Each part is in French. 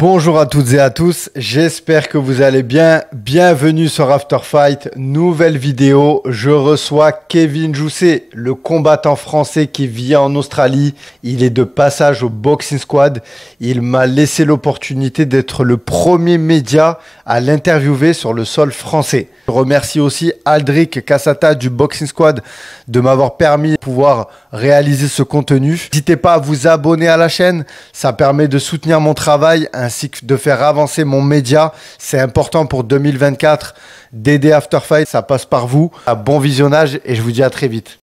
Bonjour à toutes et à tous, j'espère que vous allez bien. Bienvenue sur After Fight, nouvelle vidéo. Je reçois Kevin Jousset, le combattant français qui vit en Australie. Il est de passage au Boxing Squad. Il m'a laissé l'opportunité d'être le premier média à l'interviewer sur le sol français. Je remercie aussi Aldric Cassata du Boxing Squad de m'avoir permis de pouvoir réaliser ce contenu. N'hésitez pas à vous abonner à la chaîne, ça permet de soutenir mon travail ainsi que de faire avancer mon média. C'est important pour 2024 d'aider After Fight, ça passe par vous. Un bon visionnage et je vous dis à très vite.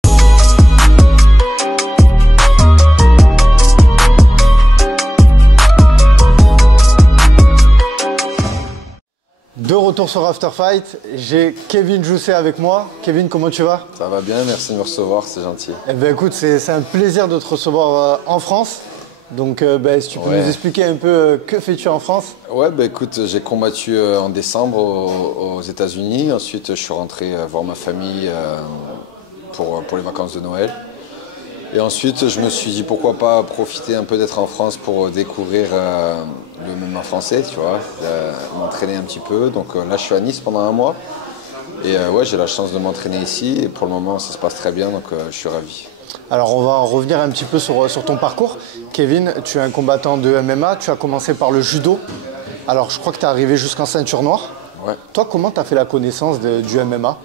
De retour sur After Fight, j'ai Kevin Jousset avec moi. Kevin, comment tu vas? Ça va bien, merci de me recevoir, c'est gentil. Eh ben écoute, c'est un plaisir de te recevoir en France. Donc si tu peux nous expliquer un peu que fais-tu en France? Ouais, écoute, j'ai combattu en décembre aux États-Unis. Ensuite, je suis rentré voir ma famille pour les vacances de Noël. Et ensuite, je me suis dit pourquoi pas profiter un peu d'être en France pour découvrir le MMA français, tu vois, m'entraîner un petit peu. Donc là, je suis à Nice pendant un mois. Et j'ai la chance de m'entraîner ici. Et pour le moment, ça se passe très bien, donc je suis ravi. Alors on va revenir un petit peu sur ton parcours. Kevin, tu es un combattant de MMA, tu as commencé par le judo. Alors je crois que tu es arrivé jusqu'en ceinture noire. Ouais. Toi, comment tu as fait la connaissance du MMA?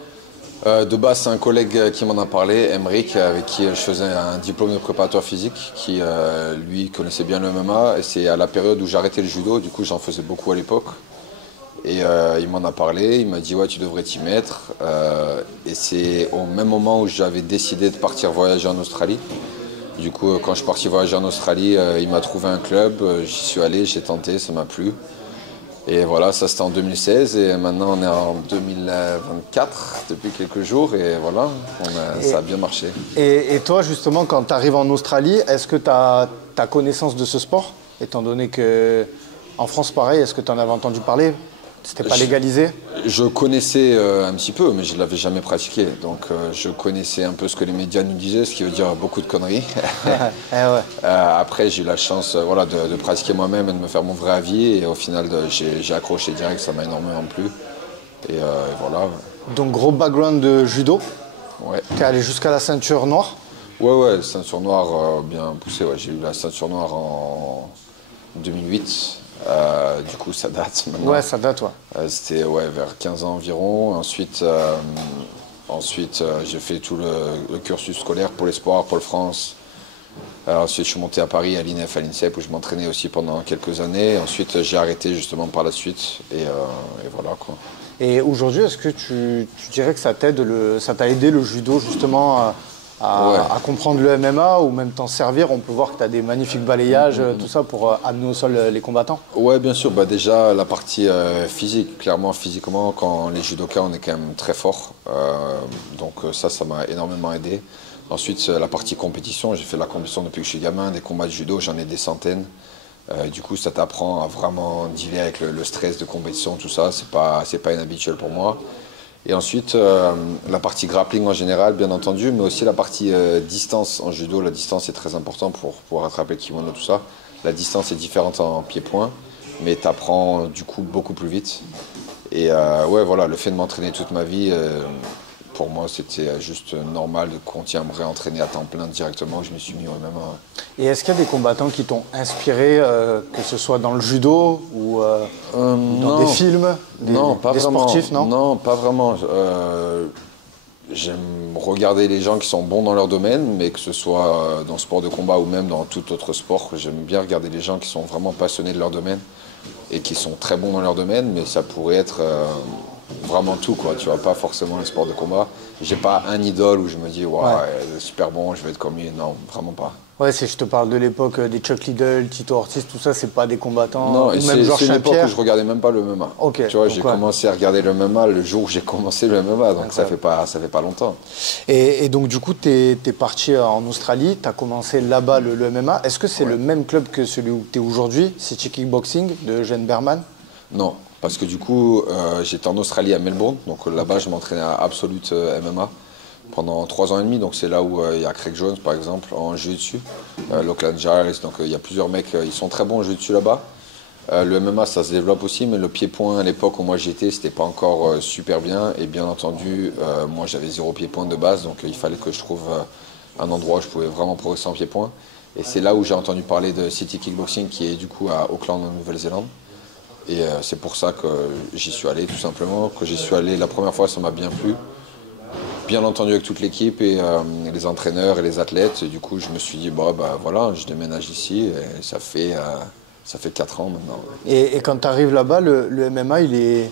De base, c'est un collègue qui m'en a parlé, Emric, avec qui je faisais un diplôme de préparateur physique, qui lui connaissait bien le MMA. Et c'est à la période où j'ai arrêté le judo, du coup j'en faisais beaucoup à l'époque. Et il m'en a parlé, il m'a dit ouais, tu devrais t'y mettre. Et c'est au même moment où j'avais décidé de partir voyager en Australie. Du coup, quand je suis parti voyager en Australie, il m'a trouvé un club, j'y suis allé, j'ai tenté, ça m'a plu. Et voilà, ça c'était en 2016 et maintenant on est en 2024 depuis quelques jours et voilà, ça a bien marché. Et toi justement, quand tu arrives en Australie, est-ce que tu as connaissance de ce sport? Étant donné qu'en France pareil, est-ce que tu en avais entendu parler? C'était pas légalisé? Je connaissais un petit peu, mais je ne l'avais jamais pratiqué. Donc je connaissais un peu ce que les médias nous disaient, ce qui veut dire beaucoup de conneries. Après, j'ai eu la chance de pratiquer moi-même et de me faire mon vrai avis. Et au final, j'ai accroché direct, ça m'a énormément plu. Et voilà. Donc gros background de judo? Ouais. Tu es allé jusqu'à la ceinture noire? Ouais, ceinture noire bien poussée. Ouais. J'ai eu la ceinture noire en 2008. Du coup, ça date maintenant. Ouais, ça date, ouais. C'était vers 15 ans environ. Ensuite, j'ai fait tout le cursus scolaire pour l'espoir, Pôle France. Ensuite, je suis monté à Paris, à l'INEF, à l'INSEP, où je m'entraînais aussi pendant quelques années. Ensuite, j'ai arrêté justement par la suite. Et voilà, quoi. Et aujourd'hui, est-ce que tu dirais que ça t'a aidé le judo justement à comprendre le MMA ou même t'en servir? On peut voir que tu as des magnifiques balayages, tout ça pour amener au sol les combattants. Ouais, bien sûr. Déjà, la partie physique, clairement, physiquement, quand les judokas, on est quand même très fort. Donc ça m'a énormément aidé. Ensuite, la partie compétition, j'ai fait la compétition depuis que je suis gamin, des combats de judo, j'en ai des centaines. Du coup, ça t'apprend à vraiment dealer avec le stress de compétition, tout ça. C'est pas inhabituel pour moi. Et ensuite, la partie grappling en général, bien entendu, mais aussi la partie distance en judo. La distance est très importante pour attraper le kimono, tout ça. La distance est différente en pied-point, mais tu apprends du coup beaucoup plus vite. Et voilà, le fait de m'entraîner toute ma vie, pour moi, c'était juste normal de continuer à me réentraîner à temps plein directement. Je me suis mis au MMA. Et est-ce qu'il y a des combattants qui t'ont inspiré, que ce soit dans le judo ou dans des films, des sportifs, non? Non, pas vraiment. J'aime regarder les gens qui sont bons dans leur domaine, mais que ce soit dans le sport de combat ou même dans tout autre sport, j'aime bien regarder les gens qui sont vraiment passionnés de leur domaine et qui sont très bons dans leur domaine, mais ça pourrait être vraiment tout, quoi. Tu vois, pas forcément le sport de combat. J'ai pas un idole où je me dis, super bon, je vais être comme lui. Non, vraiment pas. Ouais, si je te parle de l'époque des Chuck Liddell, Tito Ortiz, tout ça, c'est pas des combattants. Non, ou même Georges c'est l'époque Saint-Pierre. où je regardais même pas le MMA. Okay, tu vois, j'ai commencé à regarder le MMA le jour où j'ai commencé le MMA, donc ça fait pas longtemps. Et donc du coup, tu es parti en Australie, tu as commencé là-bas le MMA. Est-ce que c'est le même club que celui où tu es aujourd'hui, City Kickboxing de Eugène Berman? Non, parce que du coup, j'étais en Australie à Melbourne, donc là-bas je m'entraînais à Absolute MMA. Pendant 3 ans et demi, donc c'est là où il y a Craig Jones par exemple en jiu-jitsu, Lachlan Giles, donc il y a plusieurs mecs, ils sont très bons en jiu-jitsu là-bas. Le MMA, ça se développe aussi, mais le pied-point à l'époque où moi j'étais, c'était pas encore super bien. Et bien entendu, moi j'avais 0 pied-point de base, donc il fallait que je trouve un endroit où je pouvais vraiment progresser en pied-point. Et c'est là où j'ai entendu parler de City Kickboxing, qui est du coup à Auckland, en Nouvelle-Zélande. Et c'est pour ça que j'y suis allé, tout simplement. Que j'y suis allé la première fois, ça m'a bien plu. Bien entendu avec toute l'équipe et les entraîneurs et les athlètes. Et du coup, je me suis dit, bah voilà, je déménage ici. Et ça fait 4 ans maintenant. Et quand tu arrives là-bas, le MMA, il est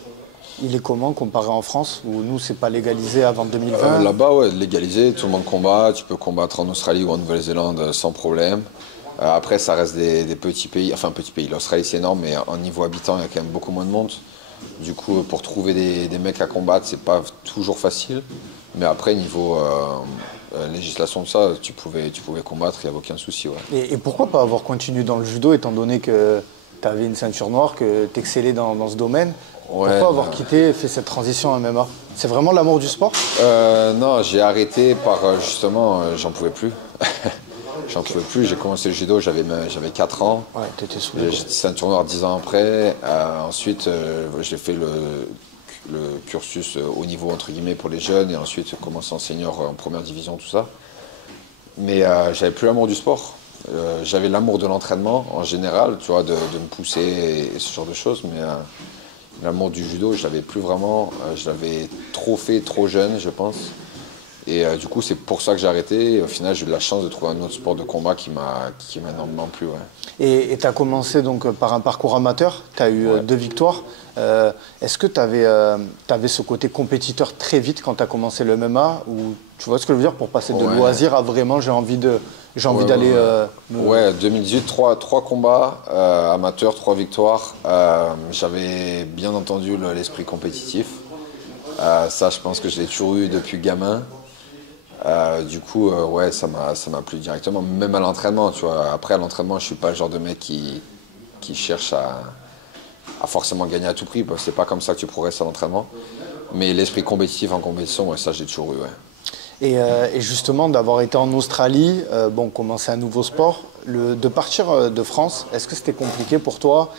comment comparé en France, où nous, c'est pas légalisé avant 2020? Là-bas, ouais, légalisé, tout le monde combat. Tu peux combattre en Australie ou en Nouvelle-Zélande sans problème. Après, ça reste des petits pays. Enfin, petits pays. L'Australie, c'est énorme, mais en niveau habitant, il y a quand même beaucoup moins de monde. Du coup, pour trouver des mecs à combattre, c'est pas toujours facile. Mais après, niveau législation de ça, tu pouvais combattre, il n'y avait aucun souci. Ouais. Et pourquoi pas avoir continué dans le judo, étant donné que tu avais une ceinture noire, que tu excellais dans ce domaine? Ouais, pourquoi avoir quitté et fait cette transition en MMA? C'est vraiment l'amour du sport? Non, j'ai arrêté par justement, j'en pouvais plus. J'en pouvais plus, j'ai commencé le judo, j'avais 4 ans. Ouais, t'étais saoulé. J'étais ceinture noire 10 ans après. Ensuite, j'ai fait le cursus au niveau entre guillemets pour les jeunes et ensuite commencé en senior en première division, tout ça. Mais j'avais plus l'amour du sport. J'avais l'amour de l'entraînement en général, tu vois, de me pousser et ce genre de choses. Mais l'amour du judo, je l'avais plus vraiment. Je l'avais trop fait, trop jeune, je pense. Et du coup, c'est pour ça que j'ai arrêté. Et au final, j'ai eu de la chance de trouver un autre sport de combat qui m'a énormément plu. Ouais. Et tu as commencé donc par un parcours amateur, tu as eu 2 victoires. Est-ce que tu avais ce côté compétiteur très vite quand tu as commencé le MMA, ou tu vois ce que je veux dire, pour passer de loisir à vraiment j'ai envie d'aller... Ouais, 2018, 3 combats amateurs, 3 victoires. J'avais bien entendu l'esprit compétitif. Ça, je pense que je l'ai toujours eu depuis gamin. Du coup, ouais, ça m'a plu directement, même à l'entraînement, tu vois. Après, à l'entraînement, je suis pas le genre de mec qui cherche à forcément gagner à tout prix, parce que c'est pas comme ça que tu progresses à l'entraînement. Mais l'esprit compétitif en compétition, ouais, ça, j'ai toujours eu, ouais. Et justement, d'avoir été en Australie, commencer un nouveau sport, de partir de France, est-ce que c'était compliqué pour toi?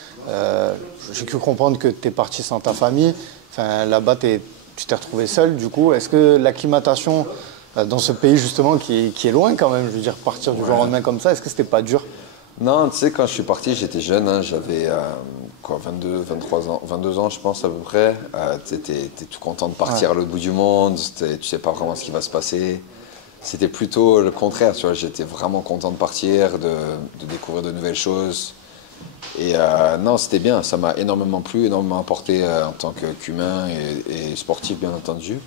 J'ai cru comprendre que tu es parti sans ta famille. Enfin, là-bas, tu t'es retrouvé seul, du coup. Est-ce que l'acclimatation dans ce pays, justement, qui est loin quand même, je veux dire, partir du jour au lendemain comme ça, est-ce que c'était pas dur? Non, tu sais, quand je suis parti, j'étais jeune, hein, j'avais 23 ans, 22 ans, je pense, à peu près. T'es tout content de partir à l'autre bout du monde, tu sais pas vraiment ce qui va se passer. C'était plutôt le contraire, tu vois, j'étais vraiment content de partir, de découvrir de nouvelles choses. Et non, c'était bien, ça m'a énormément plu, énormément apporté en tant qu'humain et sportif, bien entendu.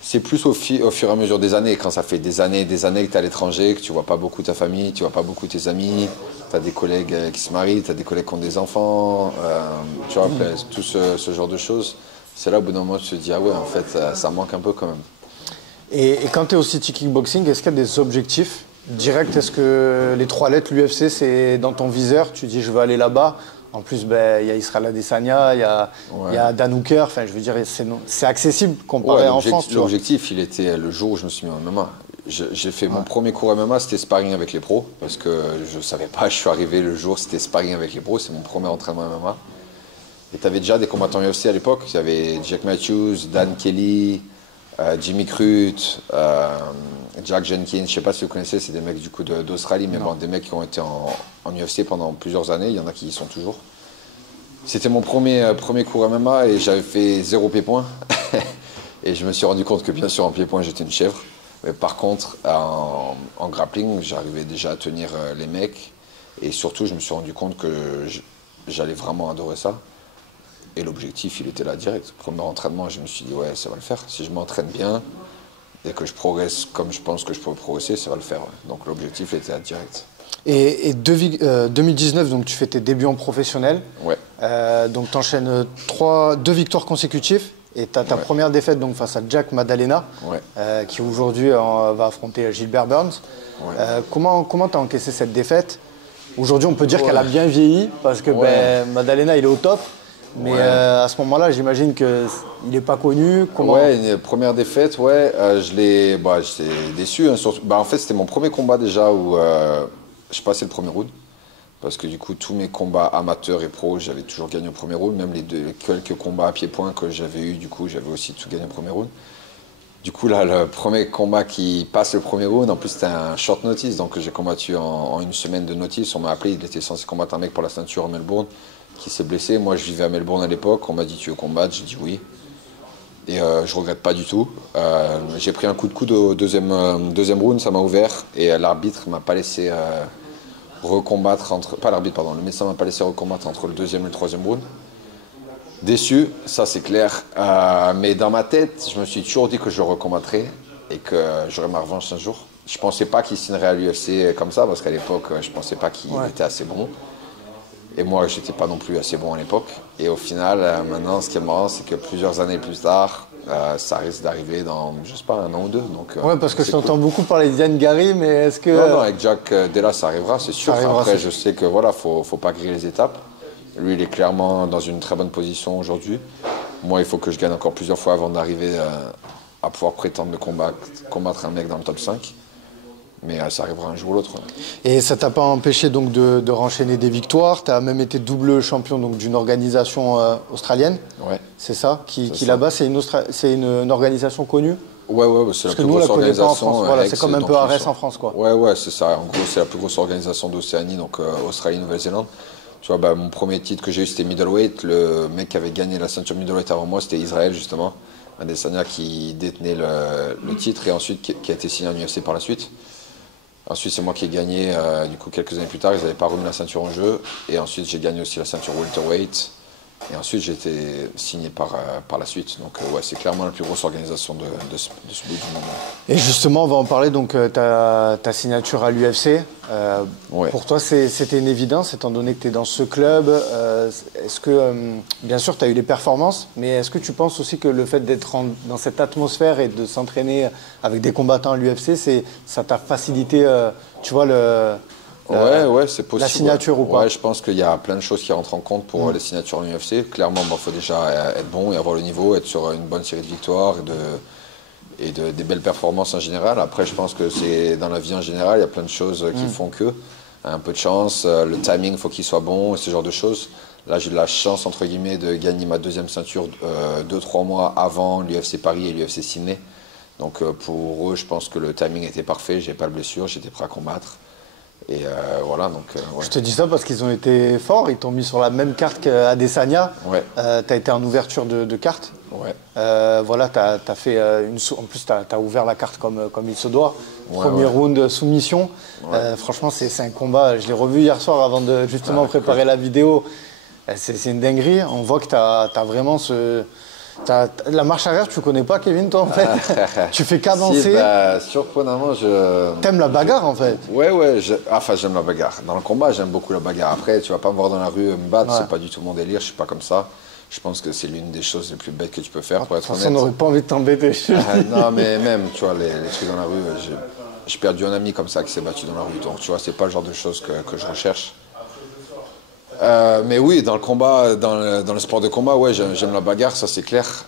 C'est plus au fur et à mesure des années, quand ça fait des années que tu es à l'étranger, que tu vois pas beaucoup ta famille, tu vois pas beaucoup tes amis, tu as des collègues qui se marient, tu as des collègues qui ont des enfants, tu vois, tout ce genre de choses. C'est là au bout d'un moment tu te dis, ah ouais, en fait, ça manque un peu quand même. Et quand tu es au City Kickboxing, est-ce qu'il y a des objectifs directs? Est-ce que les 3 lettres, l'UFC, c'est dans ton viseur? Tu dis, je veux aller là-bas. En plus, il y a Israël Adesanya, il y a Dan Hooker. Enfin, je veux dire, c'est accessible comparé en France. L'objectif, il était le jour où je me suis mis en MMA. J'ai fait mon premier cours MMA, c'était sparring avec les pros, parce que je ne savais pas, je suis arrivé le jour, c'était sparring avec les pros, c'est mon premier entraînement MMA. Et tu avais déjà des combattants UFC à l'époque, il y avait Jack Matthews, Dan Kelly, Jimmy Crute, Jack Jenkins, je ne sais pas si vous connaissez, c'est des mecs du coup d'Australie, mais bon, des mecs qui ont été en UFC pendant plusieurs années, il y en a qui y sont toujours. C'était mon premier cours MMA et j'avais fait 0 pied-point. Et je me suis rendu compte que bien sûr en pied-point j'étais une chèvre. Mais par contre en grappling j'arrivais déjà à tenir les mecs. Et surtout je me suis rendu compte que j'allais vraiment adorer ça. Et l'objectif il était là direct. Premier entraînement je me suis dit ouais ça va le faire. Si je m'entraîne bien et que je progresse comme je pense que je pourrais progresser, ça va le faire. Ouais. Donc l'objectif était là direct. Et 2019, donc tu fais tes débuts en professionnel. Ouais. Donc tu enchaînes 2 victoires consécutives. Et tu as ta première défaite donc, face à Jack Maddalena, qui aujourd'hui va affronter Gilbert Burns. Ouais. Comment tu as encaissé cette défaite? Aujourd'hui, on peut dire qu'elle a bien vieilli, parce que Maddalena, il est au top. Mais à ce moment-là, j'imagine qu'il n'est pas connu. Ouais, une première défaite, j'étais déçu. Hein, surtout, en fait, c'était mon premier combat déjà où je passais le premier round. Parce que du coup, tous mes combats amateurs et pro, j'avais toujours gagné au premier round. Même les quelques combats à pied-point que j'avais eu, du coup, j'avais aussi tout gagné au premier round. Du coup, là, le premier combat qui passe le premier round, en plus, c'était un short notice. Donc, j'ai combattu en une semaine de notice. On m'a appelé, il était censé combattre un mec pour la ceinture à Melbourne qui s'est blessé. Moi, je vivais à Melbourne à l'époque. On m'a dit, tu veux combattre? J'ai dit oui. Et je regrette pas du tout. J'ai pris un coup de coude au deuxième round, ça m'a ouvert. Et l'arbitre m'a pas laissé recombattre entre. Pas l'arbitre, pardon. Le médecin m'a pas laissé recombattre entre le deuxième et le troisième round. Déçu, ça c'est clair. Mais dans ma tête, je me suis toujours dit que je recombattrais et que j'aurais ma revanche un jour. Je pensais pas qu'il signerait à l'UFC comme ça, parce qu'à l'époque, je pensais pas qu'il était assez bon. Et moi, j'étais pas non plus assez bon à l'époque. Et au final, maintenant, ce qui est marrant, c'est que plusieurs années plus tard, ça risque d'arriver dans, je sais pas, un an ou deux. Donc, ouais, parce que je t'entends beaucoup parler d'Ian Gary, mais est-ce que... Non, avec Jack Della, ça arrivera, c'est sûr. Après, je sais que voilà, faut pas griller les étapes. Lui, il est clairement dans une très bonne position aujourd'hui. Moi, il faut que je gagne encore plusieurs fois avant d'arriver à pouvoir prétendre de combattre un mec dans le top 5. Mais ça arrivera un jour ou l'autre. Et ça t'a pas empêché donc de renchaîner des victoires. Tu as même été double champion d'une organisation australienne. Ouais. C'est ça qui là-bas, c'est une organisation connue. Ouais, c'est la plus grosse organisation. Voilà, c'est comme un peu Ares en France, quoi. Ouais, c'est ça. En gros, c'est la plus grosse organisation d'Océanie, donc Australie, Nouvelle-Zélande. Tu vois, mon premier titre que j'ai eu, c'était middleweight. Le mec qui avait gagné la ceinture middleweight avant moi, c'était Israël, justement. Adesanya qui détenait le titre et ensuite qui a été signé en UFC par la suite. Ensuite, c'est moi qui ai gagné, du coup, quelques années plus tard. Ils n'avaient pas remis la ceinture en jeu. Et ensuite, j'ai gagné aussi la ceinture welterweight. Et ensuite, j'ai été signé par la suite. Donc, ouais, c'est clairement la plus grosse organisation de ce bout du monde. Et justement, on va en parler. Donc, ta signature à l'UFC. Ouais. Pour toi, c'était une évidence, étant donné que tu es dans ce club. Est-ce que, bien sûr, tu as eu les performances, mais est-ce que tu penses aussi que le fait d'être dans cette atmosphère et de s'entraîner avec des combattants à l'UFC, ça t'a facilité, tu vois, ouais, c'est possible. La signature ou pas? Ouais, je pense qu'il y a plein de choses qui rentrent en compte pour les signatures en UFC. Clairement, faut déjà être bon et avoir le niveau, être sur une bonne série de victoires et des belles performances en général. Après, je pense que c'est dans la vie en général, il y a plein de choses qui font que. Un peu de chance, le timing, il faut qu'il soit bon, et ce genre de choses. Là, j'ai eu de la chance, entre guillemets, de gagner ma deuxième ceinture 2-3 mois avant l'UFC Paris et l'UFC Sydney. Donc pour eux, je pense que le timing était parfait, j'ai pas de blessure, j'étais prêt à combattre. Et voilà, donc. Ouais. Je te dis ça parce qu'ils ont été forts, ils t'ont mis sur la même carte qu'Adesanya. Ouais. Tu as été en ouverture de carte. Ouais. Voilà, tu as fait en plus, tu as ouvert la carte comme il se doit. Ouais, Premier round soumission. Ouais. Franchement, c'est un combat. Je l'ai revu hier soir avant de justement préparer la vidéo. C'est une dinguerie. On voit que tu as vraiment la marche arrière, tu connais pas, Kevin, toi, en fait. Tu fais qu'avancer. Si, surprenamment, T'aimes la bagarre, en fait. Ouais, j'aime la bagarre. Dans le combat, j'aime beaucoup la bagarre. Après, tu vas pas me voir dans la rue me battre, c'est pas du tout mon délire, je suis pas comme ça. Je pense que c'est l'une des choses les plus bêtes que tu peux faire, pour être honnête. On n'aurait pas envie de t'embêter. Non, mais même, tu vois, les trucs dans la rue, j'ai perdu un ami comme ça qui s'est battu dans la rue. Donc, tu vois, c'est pas le genre de choses que je recherche. Mais oui, dans le combat, dans le sport de combat, ouais, j'aime la bagarre, ça c'est clair.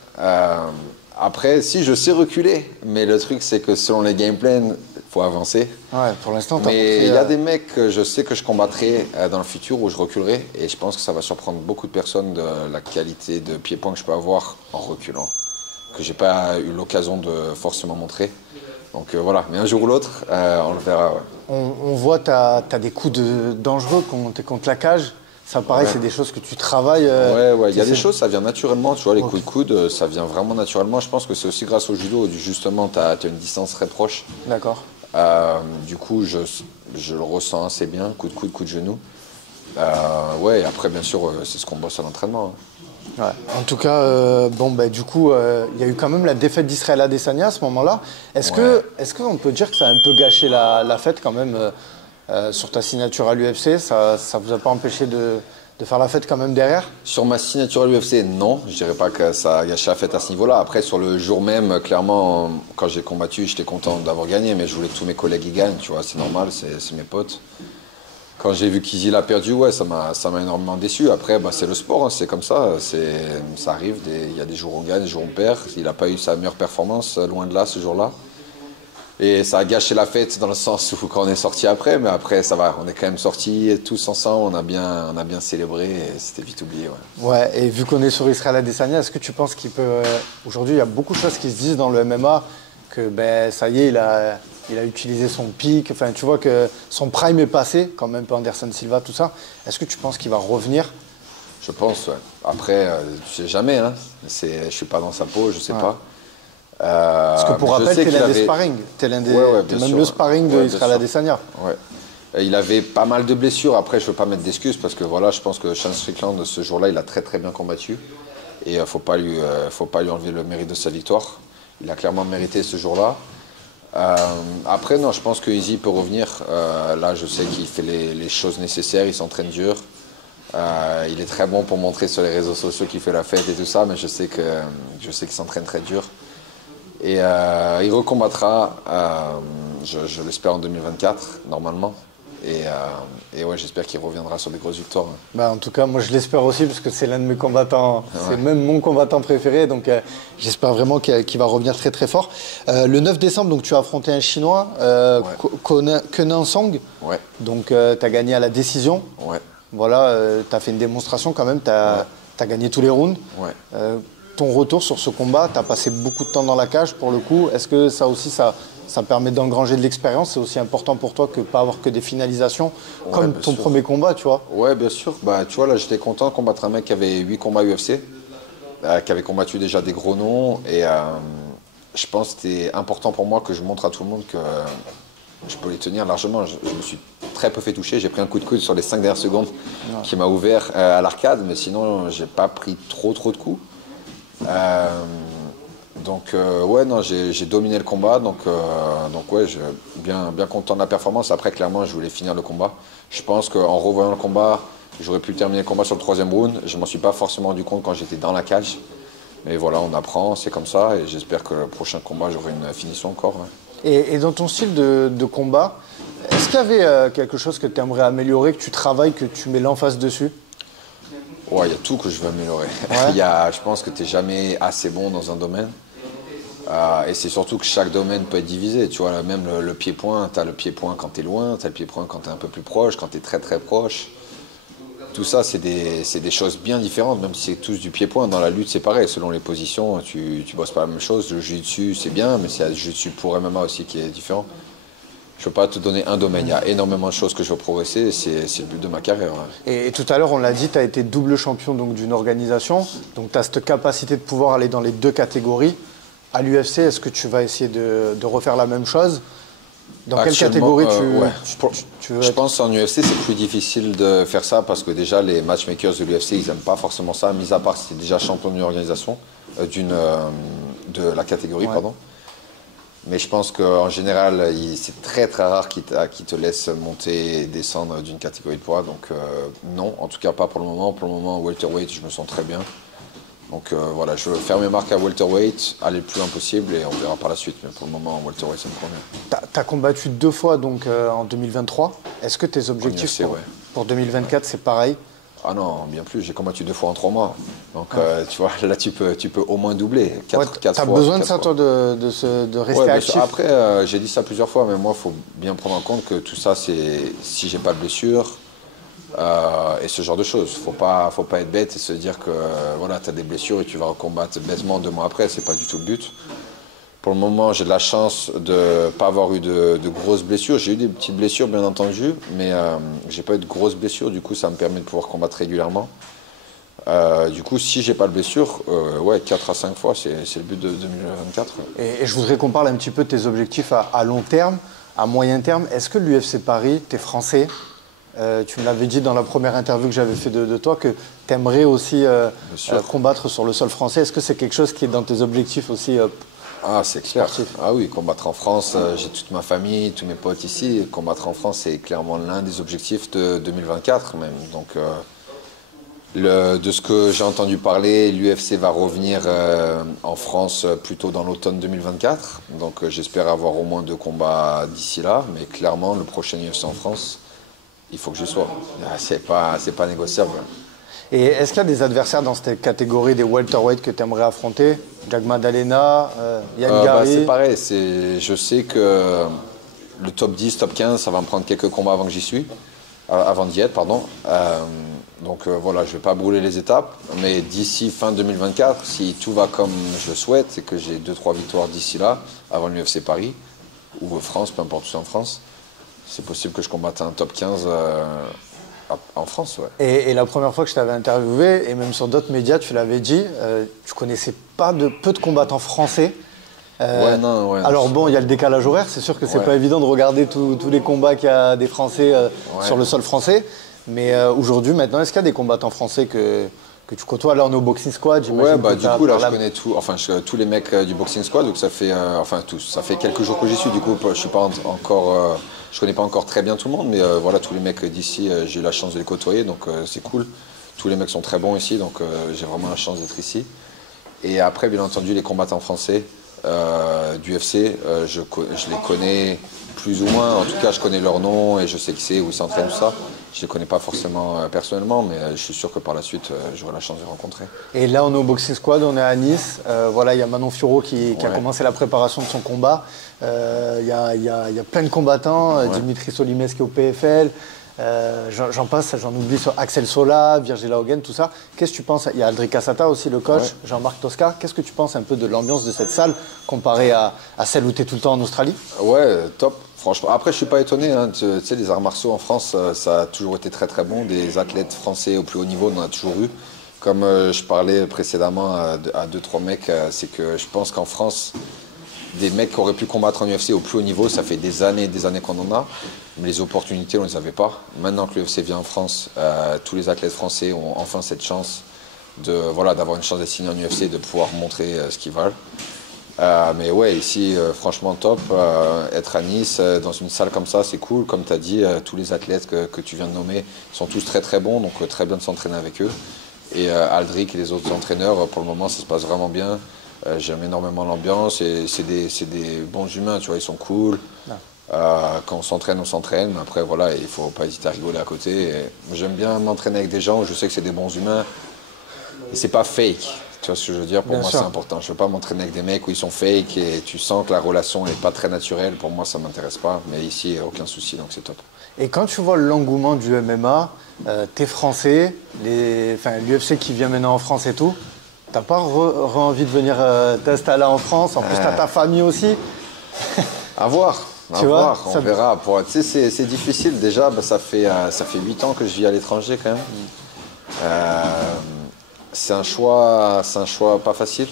Après, si je sais reculer, mais le truc c'est que selon les game plans, il faut avancer. Ouais, pour l'instant, mais il y a des mecs que je sais que je combattrai dans le futur où je reculerai, et je pense que ça va surprendre beaucoup de personnes de la qualité de pied-point que je peux avoir en reculant, que j'ai pas eu l'occasion de forcément montrer. Donc voilà, mais un jour ou l'autre, on le verra. Ouais. On voit, tu as des coups dangereux contre la cage. Ça, pareil, c'est des choses que tu travailles. Ouais, il y a des choses, ça vient naturellement. Tu vois, les coups de coude, ça vient vraiment naturellement. Je pense que c'est aussi grâce au judo, où justement, tu as une distance très proche. D'accord. Du coup, je le ressens assez bien, coup de coude, coup de genou. Ouais, et après, bien sûr, c'est ce qu'on bosse à l'entraînement. Ouais. En tout cas, du coup, il y a eu quand même la défaite d'Israël Adesanya à ce moment-là. Est-ce qu'on peut dire que ça a un peu gâché la fête quand même sur ta signature à l'UFC? Ça vous a pas empêché de faire la fête quand même derrière? Sur ma signature à l'UFC, non. Je dirais pas que ça a gâché la fête à ce niveau-là. Après, sur le jour même, clairement, quand j'ai combattu, j'étais content d'avoir gagné, mais je voulais que tous mes collègues y gagnent, tu vois, c'est normal, c'est mes potes. Quand j'ai vu qu'Izzy l'a perdu, ouais, ça m'a énormément déçu. Après, c'est le sport, hein, c'est comme ça. Ça arrive, il y a des jours où on gagne, des jours où on perd. Il n'a pas eu sa meilleure performance, loin de là, ce jour-là. Et ça a gâché la fête dans le sens où quand on est sorti après, mais après ça va, on est quand même sortis tous ensemble, on a bien célébré et c'était vite oublié. Ouais, et vu qu'on est sur Israël Adesanya, est-ce que tu penses qu'il peut... Aujourd'hui, il y a beaucoup de choses qui se disent dans le MMA, que ben, ça y est, il a utilisé son pic, enfin tu vois que son prime est passé, quand même peu Anderson Silva, tout ça. Est-ce que tu penses qu'il va revenir? Je pense, ouais. Après, tu sais jamais, hein. Je suis pas dans sa peau, je sais pas. Parce que pour rappel, t'es l'un des sparring. T'es l'un des même le sparring de Israël Adesanya. Ouais. Il avait pas mal de blessures. Après, je veux pas mettre d'excuses parce que voilà, je pense que Sean Strickland, ce jour-là, il a très bien combattu. Et faut pas lui enlever le mérite de sa victoire. Il a clairement mérité ce jour-là. Après, non, je pense que Izzy peut revenir. Là, je sais qu'il fait les choses nécessaires, il s'entraîne dur. Il est très bon pour montrer sur les réseaux sociaux qu'il fait la fête et tout ça, mais je sais qu'il s'entraîne très dur. Et il recombattra, je l'espère en 2024, normalement. Et ouais, j'espère qu'il reviendra sur des grosses victoires. Bah, en tout cas, moi je l'espère aussi parce que c'est l'un de mes combattants, c'est même mon combattant préféré. Donc j'espère vraiment qu'il va revenir très fort. Le 9 décembre, donc, tu as affronté un Chinois, Kenan Song. Ouais. Donc tu as gagné à la décision. Ouais. Voilà, tu as fait une démonstration quand même, tu as gagné tous les rounds. Ouais. Ton retour sur ce combat, tu as passé beaucoup de temps dans la cage pour le coup. Est-ce que ça aussi, ça permet d'engranger de l'expérience? C'est aussi important pour toi que pas avoir que des finalisations, comme ton premier combat, tu vois? Ouais, bien sûr. Bah, tu vois, là, j'étais content de combattre un mec qui avait 8 combats UFC, qui avait combattu déjà des gros noms. Et je pense que c'était important pour moi que je montre à tout le monde que je peux les tenir largement. Je me suis très peu fait toucher. J'ai pris un coup de coude sur les 5 dernières secondes qui m'a ouvert à l'arcade, mais sinon, j'ai pas pris trop de coups. Donc ouais, non, j'ai dominé le combat, donc ouais, bien content de la performance. Après, clairement, je voulais finir le combat. Je pense qu'en revoyant le combat, j'aurais pu terminer le combat sur le 3e round. Je m'en suis pas forcément rendu compte quand j'étais dans la cage. Mais voilà, on apprend, c'est comme ça, et j'espère que le prochain combat, j'aurai une finition encore. Ouais. Et dans ton style de combat, est-ce qu'il y avait quelque chose que tu aimerais améliorer, que tu travailles, que tu mets l'emphase dessus? Ouais, il y a tout que je veux améliorer. Ouais. Je pense que tu n'es jamais assez bon dans un domaine. Et c'est surtout que chaque domaine peut être divisé. Tu vois, même le pied-point, tu as le pied-point quand tu es loin, tu as le pied-point quand tu es un peu plus proche, quand tu es très proche. Tout ça, c'est des choses bien différentes, même si c'est tous du pied-point. Dans la lutte, c'est pareil. Selon les positions, tu bosses pas la même chose. Le jiu-jitsu, c'est bien, mais c'est le jiu-jitsu pour MMA aussi qui est différent. Je ne peux pas te donner un domaine. Il y a énormément de choses que je veux progresser et c'est le but de ma carrière. Ouais. Et tout à l'heure, on l'a dit, tu as été double champion d'une organisation. Donc tu as cette capacité de pouvoir aller dans les 2 catégories. À l'UFC, est-ce que tu vas essayer de refaire la même chose? Dans quelle catégorie tu veux Je pense qu'en UFC, c'est plus difficile de faire ça parce que déjà, les matchmakers de l'UFC, ils n'aiment pas forcément ça, mis à part si tu es déjà champion d'une organisation, de la catégorie, pardon. Mais je pense qu'en général, c'est très rare qu'ils te laissent monter et descendre d'une catégorie de poids. Donc non, en tout cas pas pour le moment. Pour le moment, welterweight, je me sens très bien. Donc voilà, je veux faire mes marques à welterweight, aller le plus loin possible et on verra par la suite. Mais pour le moment, welterweight, ça me convient. Tu as combattu 2 fois donc, en 2023. Est-ce que tes objectifs UFC, pour 2024, c'est pareil? Ah non, bien plus. J'ai combattu 2 fois en 3 mois. Donc tu vois, là, tu peux au moins doubler. 4 fois. Tu as besoin de ça, toi, de rester actif? Après, j'ai dit ça plusieurs fois, mais moi, il faut bien prendre en compte que tout ça, c'est si j'ai pas de blessure. Et ce genre de choses. Faut pas être bête et se dire que voilà, tu as des blessures et tu vas recombattre bêtement 2 mois après. C'est pas du tout le but. Pour le moment, j'ai de la chance de ne pas avoir eu de grosses blessures. J'ai eu des petites blessures, bien entendu, mais j'ai pas eu de grosses blessures. Du coup, ça me permet de pouvoir combattre régulièrement. Du coup, si j'ai pas de blessure, ouais, 4 à 5 fois, c'est le but de 2024. Et je voudrais qu'on parle un petit peu de tes objectifs à long terme, à moyen terme. Est-ce que l'UFC Paris, tu es français? Tu me l'avais dit dans la première interview que j'avais fait de toi que tu aimerais aussi combattre sur le sol français. Est-ce que c'est quelque chose qui est dans tes objectifs aussi c'est clair. Ah oui, combattre en France, j'ai toute ma famille, tous mes potes ici. Combattre en France, c'est clairement l'un des objectifs de 2024 même. Donc, de ce que j'ai entendu parler, l'UFC va revenir en France plutôt dans l'automne 2024. Donc, j'espère avoir au moins 2 combats d'ici là. Mais clairement, le prochain UFC en France, il faut que je sois. C'est pas négociable. Et est-ce qu'il y a des adversaires dans cette catégorie des welterweight que tu aimerais affronter? Jack Maddalena, Yann Gary? C'est pareil, je sais que le top 10, top 15, ça va me prendre quelques combats avant que j'y suis, avant d'y être, pardon. Donc voilà, je ne vais pas brûler les étapes, mais d'ici fin 2024, si tout va comme je souhaite et que j'ai 2-3 victoires d'ici là, avant l'UFC Paris, ou France, peu importe où c'est en France, c'est possible que je combatte un top 15 en France. Ouais. Et la première fois que je t'avais interviewé, et même sur d'autres médias, tu l'avais dit, tu connaissais peu de combattants français. Non. Alors bon, il y a le décalage horaire, c'est sûr que c'est pas évident de regarder tous les combats qu'il y a des Français sur le sol français. Mais aujourd'hui, maintenant, est-ce qu'il y a des combattants français que tu côtoies? Là, on est au Boxing Squad, j'imagine. Ouais, du coup, là, je connais tous les mecs du Boxing Squad, donc ça fait, ça fait quelques jours que j'y suis, du coup, je suis pas encore, je connais pas encore très bien tout le monde, mais voilà, tous les mecs d'ici, j'ai eu la chance de les côtoyer, donc c'est cool. Tous les mecs sont très bons ici, donc j'ai vraiment la chance d'être ici. Et après, bien entendu, les combattants français d'UFC, je les connais plus ou moins, en tout cas, je connais leur nom et je sais qui c'est, où ils s'entraînent, tout ça. Je ne les connais pas forcément personnellement, mais je suis sûr que par la suite, j'aurai la chance de les rencontrer. Et là, on est au Boxing Squad, on est à Nice. Voilà, il y a Manon Fiorot qui a commencé la préparation de son combat. Il y a plein de combattants. Dimitri Solimès qui est au PFL. J'en passe, j'en oublie sur Axel Sola, Virgila Hogan, tout ça. Qu'est-ce que tu penses? Il y a Aldric Cassata aussi, le coach, Jean-Marc Tosca. Qu'est-ce que tu penses un peu de l'ambiance de cette salle comparée à celle où tu es tout le temps en Australie? Ouais, top. Franchement, après, je suis pas étonné. Hein. Tu sais, les arts martiaux en France, ça a toujours été très très bon. Des athlètes français au plus haut niveau, on en a toujours eu. Comme je parlais précédemment à 2-3 mecs, c'est que je pense qu'en France, des mecs qui auraient pu combattre en UFC au plus haut niveau, ça fait des années qu'on en a. Mais les opportunités, on ne les avait pas. Maintenant que l'UFC vient en France, tous les athlètes français ont enfin cette chance d'avoir une chance d'être signé en UFC et de pouvoir montrer ce qu'ils valent. Mais ouais, ici, franchement top. Être à Nice, dans une salle comme ça, c'est cool. Comme tu as dit, tous les athlètes que tu viens de nommer sont tous très très bons, donc très bien de s'entraîner avec eux. Et Aldric et les autres entraîneurs, pour le moment, ça se passe vraiment bien. J'aime énormément l'ambiance et c'est des bons humains, tu vois, ils sont cool. Quand on s'entraîne, mais après, voilà, il ne faut pas hésiter à rigoler à côté. J'aime bien m'entraîner avec des gens où je sais que c'est des bons humains et c'est pas fake. Tu vois ce que je veux dire? Pour moi, c'est important. Je ne veux pas m'entraîner avec des mecs où ils sont fake et tu sens que la relation n'est pas très naturelle. Pour moi, ça ne m'intéresse pas. Mais ici, aucun souci, donc c'est top. Et quand tu vois l'engouement du MMA, t'es français, l'UFC qui vient maintenant en France et tout, t'as pas envie de venir t'installer en France? En plus, t'as ta famille aussi. À voir. On verra. Tu sais, c'est difficile. Déjà, ça fait 8 ans que je vis à l'étranger quand même. C'est un choix pas facile.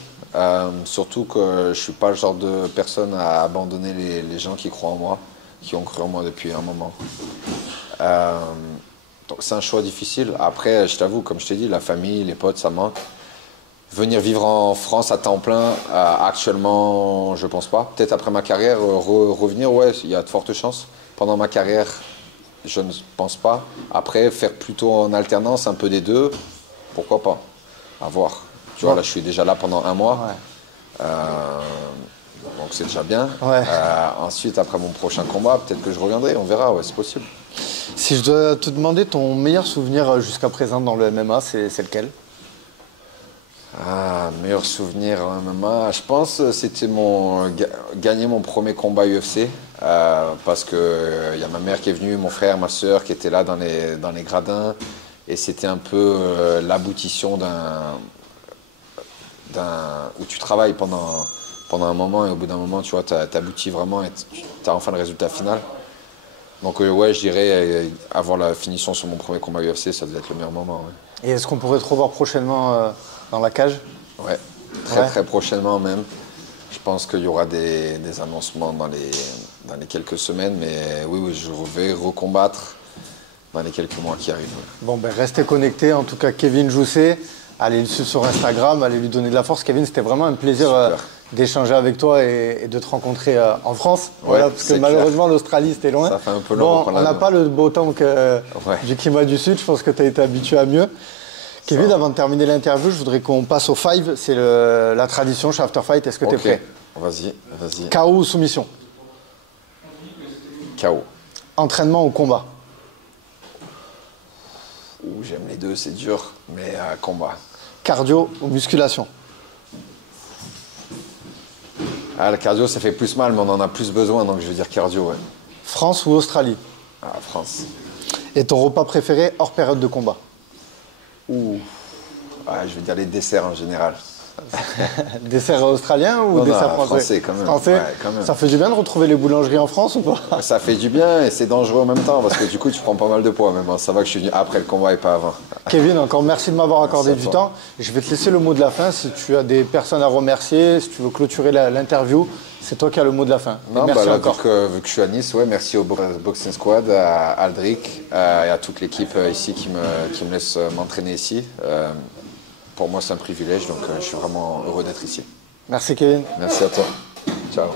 Surtout que je ne suis pas le genre de personne à abandonner les gens qui croient en moi, qui ont cru en moi depuis un moment. Donc c'est un choix difficile. Après, je t'avoue, comme je t'ai dit, la famille, les potes, ça manque. Venir vivre en France à temps plein, actuellement, je pense pas. Peut-être après ma carrière, revenir, ouais, il y a de fortes chances. Pendant ma carrière, je ne pense pas. Après, faire plutôt en alternance, un peu des deux, pourquoi pas? À voir. Tu vois, là, je suis déjà là pendant 1 mois. Donc c'est déjà bien. Ensuite, après mon prochain combat, peut-être que je reviendrai, on verra, ouais, c'est possible. Si je dois te demander ton meilleur souvenir jusqu'à présent dans le MMA, c'est lequel? Meilleur souvenir en MMA, je pense que c'était gagner mon premier combat UFC parce que y a ma mère qui est venue, mon frère, ma soeur qui étaient là dans les gradins et c'était un peu l'aboutissement où tu travailles pendant un moment et au bout d'un moment tu vois t'aboutis vraiment et tu as enfin le résultat final. Donc ouais, je dirais avoir la finition sur mon premier combat UFC, ça devait être le meilleur moment. Ouais. Et est-ce qu'on pourrait te revoir prochainement dans la cage? Ouais, très prochainement même. Je pense qu'il y aura des annoncements dans les quelques semaines, mais oui, je vais recombattre dans les quelques mois qui arrivent. Bon, ben restez connectés. En tout cas, Kevin Jousset, allez le suivre sur Instagram, allez lui donner de la force. Kevin, c'était vraiment un plaisir d'échanger avec toi et de te rencontrer en France. Voilà, parce que malheureusement, l'Australie, c'était loin. Ça fait un peu long. Bon, on n'a pas le beau temps du climat du Sud. Je pense que tu as été habitué à mieux. Kevin, avant de terminer l'interview, je voudrais qu'on passe au 5. C'est la tradition chez After Fight. Est-ce que tu es prêt? Vas-y. KO ou soumission? KO. Entraînement ou combat? j'aime les deux, c'est dur, mais combat. Cardio ou musculation? Le cardio, ça fait plus mal, mais on en a plus besoin, donc je veux dire cardio, ouais. France ou Australie? France. Et ton repas préféré hors période de combat? Je veux dire les desserts en général. Dessert australien ou dessert français? Français quand même. Français. Ouais, quand même. Ça fait du bien de retrouver les boulangeries en France ou pas? Ça fait du bien et c'est dangereux en même temps parce que du coup tu prends pas mal de poids. Mais bon, ça va que je suis venu après le combat et pas avant. Kevin, encore merci de m'avoir accordé du temps. Je vais te laisser le mot de la fin. Si tu as des personnes à remercier, si tu veux clôturer l'interview, c'est toi qui as le mot de la fin. Non, merci encore. Vu que je suis à Nice, merci au Boxing Squad, à Aldric et à toute l'équipe ici qui me laisse m'entraîner ici. Pour moi, c'est un privilège, donc je suis vraiment heureux d'être ici. Merci Kevin. Merci à toi. Ciao.